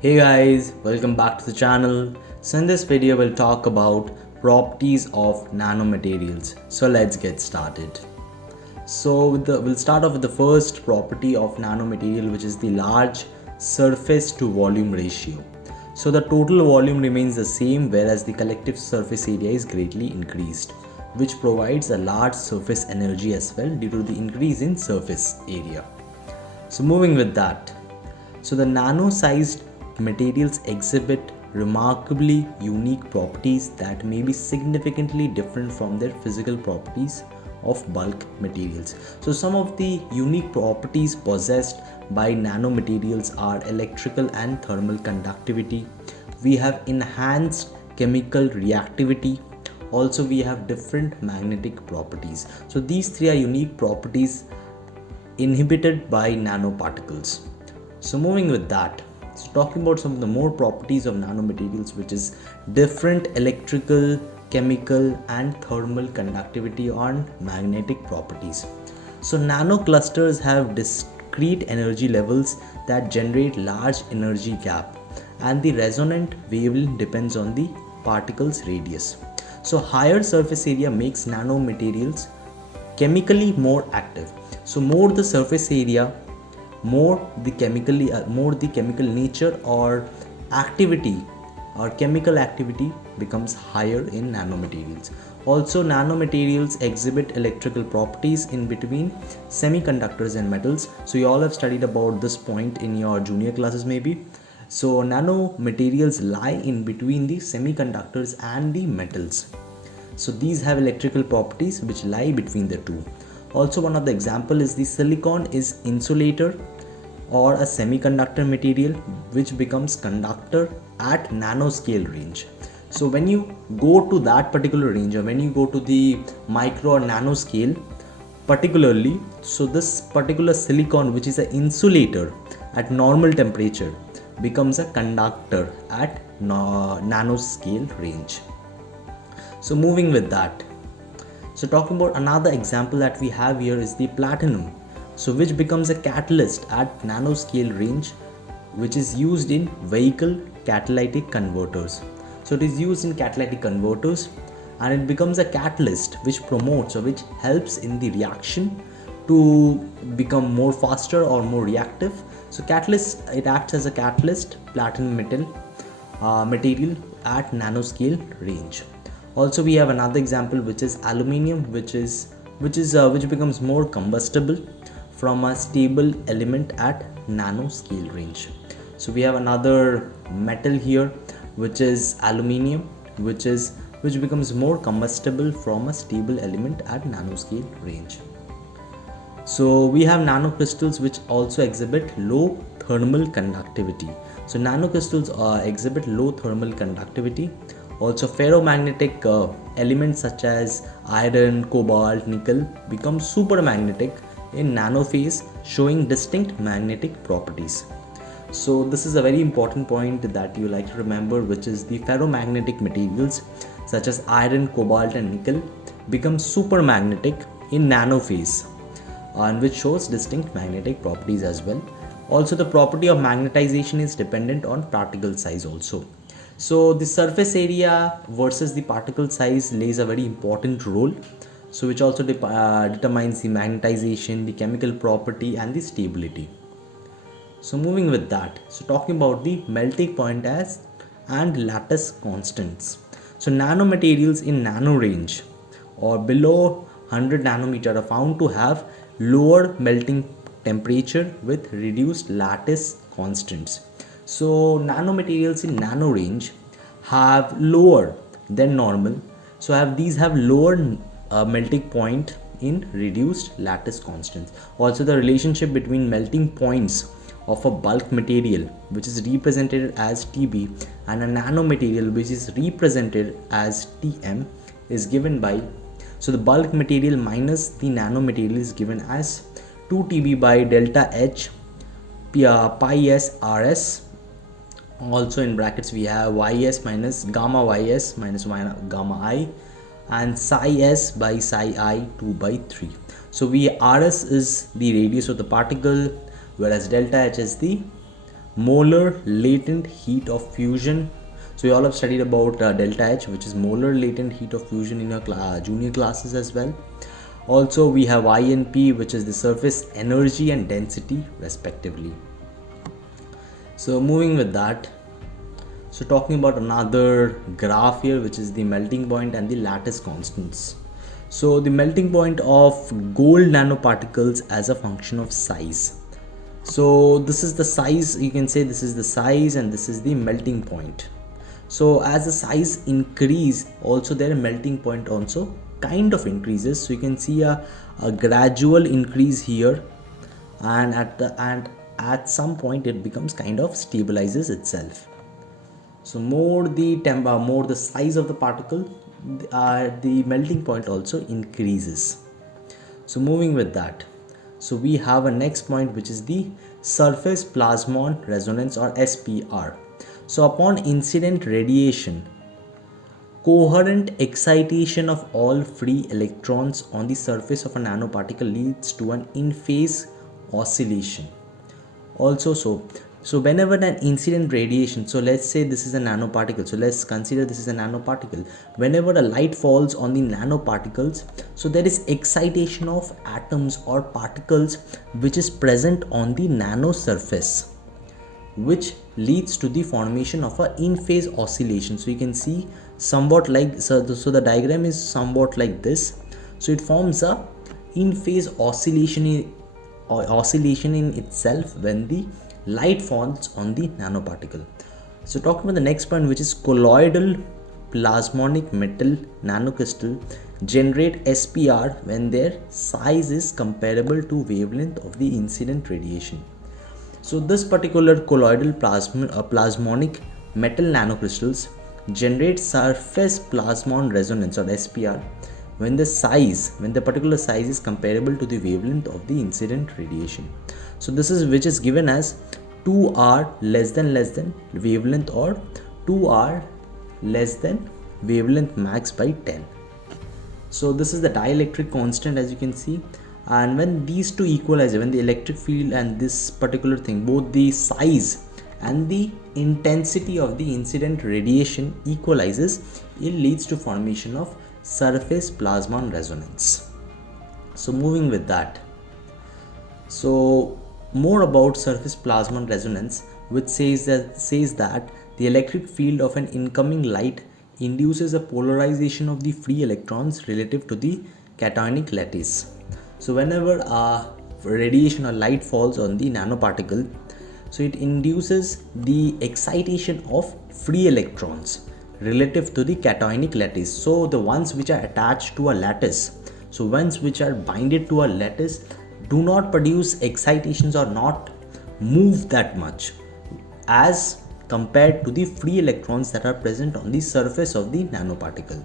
Hey guys, welcome back to the channel. So in this video we'll talk about properties of nanomaterials. So let's get started. We'll start off with the first property of nanomaterial, which is the large surface to volume ratio. So the total volume remains the same, whereas the collective surface area is greatly increased, which provides a large surface energy as well due to the increase in surface area. So moving with that, so the nano-sized materials exhibit remarkably unique properties that may be significantly different from their physical properties of bulk materials. So some of the unique properties possessed by nanomaterials are electrical and thermal conductivity. We have enhanced chemical reactivity. Also, we have different magnetic properties. So these three are unique properties inhibited by nanoparticles. So moving with that, so talking about some of the more properties of nanomaterials, which is different electrical, chemical and thermal conductivity on magnetic properties. So nanoclusters have discrete energy levels that generate large energy gap, and the resonant wavelength depends on the particle's radius. So higher surface area makes nanomaterials chemically more active. So more the surface area, more the chemical nature or activity or chemical activity becomes higher in nanomaterials. Also, nanomaterials exhibit electrical properties in between semiconductors and metals. So you all have studied about this point in your junior classes maybe. So nanomaterials lie in between the semiconductors and the metals. So these have electrical properties which lie between the two. Also, one of the example is the silicon is insulator or a semiconductor material which becomes conductor at nanoscale range. So when you go to that particular range, or when you go to the micro or nanoscale particularly, so this particular silicon, which is an insulator at normal temperature, becomes a conductor at nanoscale range. So moving with that, so talking about another example that we have here is the platinum, so which becomes a catalyst at nanoscale range, which is used in vehicle catalytic converters. So it is used in catalytic converters and it becomes a catalyst which promotes or which helps in the reaction to become more faster or more reactive. So catalyst, it acts as a catalyst, platinum material at nanoscale range. Also, we have another example which is aluminium, which becomes more combustible from a stable element at nanoscale range. So we have another metal here which is aluminium, which becomes more combustible from a stable element at nanoscale range. So we have nanocrystals which also exhibit low thermal conductivity. So nanocrystals exhibit low thermal conductivity. Also, ferromagnetic elements such as iron, cobalt, nickel become supermagnetic in nanophase, showing distinct magnetic properties. So this is a very important point that you like to remember, which is the ferromagnetic materials such as iron, cobalt and nickel become supermagnetic in nanophase, and which shows distinct magnetic properties as well. Also, the property of magnetization is dependent on particle size also. So the surface area versus the particle size plays a very important role, so which also determines the magnetization, the chemical property and the stability. So moving with that, so talking about the melting point as and lattice constants. So nanomaterials in nano range or below 100 nanometer are found to have lower melting temperature with reduced lattice constants. So nanomaterials in nano range have lower than normal. So these have lower melting point in reduced lattice constants. Also, the relationship between melting points of a bulk material, which is represented as TB, and a nanomaterial, which is represented as TM, is given by, so the bulk material minus the nanomaterial is given as 2 TB by delta H pi s rs. Also in brackets we have ys minus gamma ys minus gamma I, and psi s by psi I 2 by 3. So rs is the radius of the particle, whereas delta H is the molar latent heat of fusion. So you all have studied about delta H, which is molar latent heat of fusion in your junior classes as well. Also we have I and P, which is the surface energy and density respectively. So moving with that, so talking about another graph here, which is the melting point and the lattice constants. So the melting point of gold nanoparticles as a function of size. So this is the size, you can say this is the size and this is the melting point. So as the size increase, also their melting point also kind of increases. So you can see a gradual increase here, and at some point it becomes kind of stabilizes itself. So more the size of the particle, the melting point also increases. So moving with that, so we have a next point, which is the surface plasmon resonance or SPR. So upon incident radiation, coherent excitation of all free electrons on the surface of a nanoparticle leads to an in-phase oscillation. Also, so whenever an incident radiation, so let's say this is a nanoparticle, so let's consider this is a nanoparticle. Whenever a light falls on the nanoparticles, so there is excitation of atoms or particles which is present on the nano surface, which leads to the formation of a in-phase oscillation. So you can see somewhat like, so the diagram is somewhat like this. So it forms a in-phase oscillation in itself when the light falls on the nanoparticle. So talking about the next point, which is colloidal plasmonic metal nanocrystal generate SPR when their size is comparable to wavelength of the incident radiation. So this particular colloidal plasmonic metal nanocrystals generate surface plasmon resonance or SPR when the particular size is comparable to the wavelength of the incident radiation. So this is which is given as 2R less than wavelength, or 2R less than wavelength max by 10. So this is the dielectric constant, as you can see. And when these two equalize, when the electric field and this particular thing, both the size and the intensity of the incident radiation equalizes, it leads to formation of surface plasmon resonance. So moving with that, so more about surface plasmon resonance, which says that the electric field of an incoming light induces a polarization of the free electrons relative to the cationic lattice. So whenever a radiation or light falls on the nanoparticle, so it induces the excitation of free electrons relative to the cationic lattice. So the ones which are attached to a lattice, so ones which are binded to a lattice do not produce excitations or not move that much as compared to the free electrons that are present on the surface of the nanoparticle.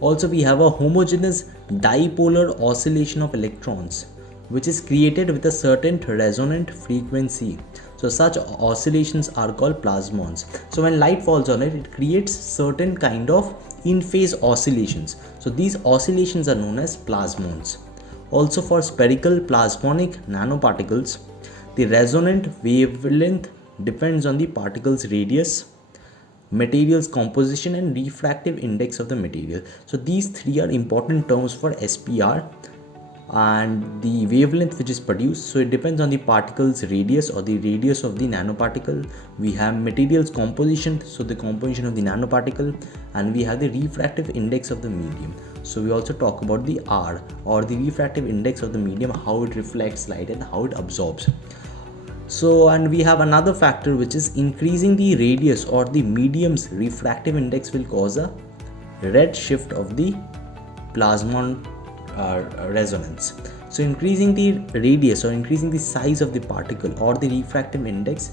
Also, we have a homogeneous dipolar oscillation of electrons, which is created with a certain resonant frequency. So such oscillations are called plasmons. So when light falls on it, it creates certain kind of in-phase oscillations. So these oscillations are known as plasmons. Also, for spherical plasmonic nanoparticles, the resonant wavelength depends on the particle's radius, material's composition, and refractive index of the material. So these three are important terms for SPR. And the wavelength which is produced, so it depends on the particle's radius or the radius of the nanoparticle. We have material's composition, so the composition of the nanoparticle, and we have the refractive index of the medium. So we also talk about the R, or the refractive index of the medium, how it reflects light and how it absorbs. So, and we have another factor, which is increasing the radius or the medium's refractive index will cause a red shift of the plasmon resonance. So increasing the radius or increasing the size of the particle or the refractive index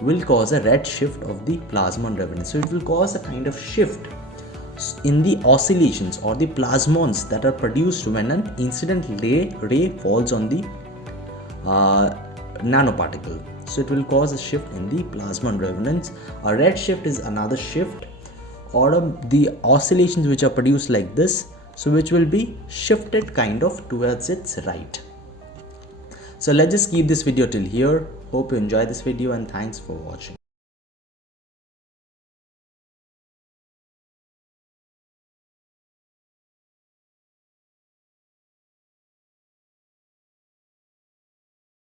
will cause a red shift of the plasmon resonance. So it will cause a kind of shift in the oscillations or the plasmons that are produced when an incident ray falls on the nanoparticle. So it will cause a shift in the plasmon resonance. A red shift is another shift, or the oscillations which are produced like this, so which will be shifted kind of towards its right. So let's just keep this video till here. Hope you enjoy this video and thanks for watching.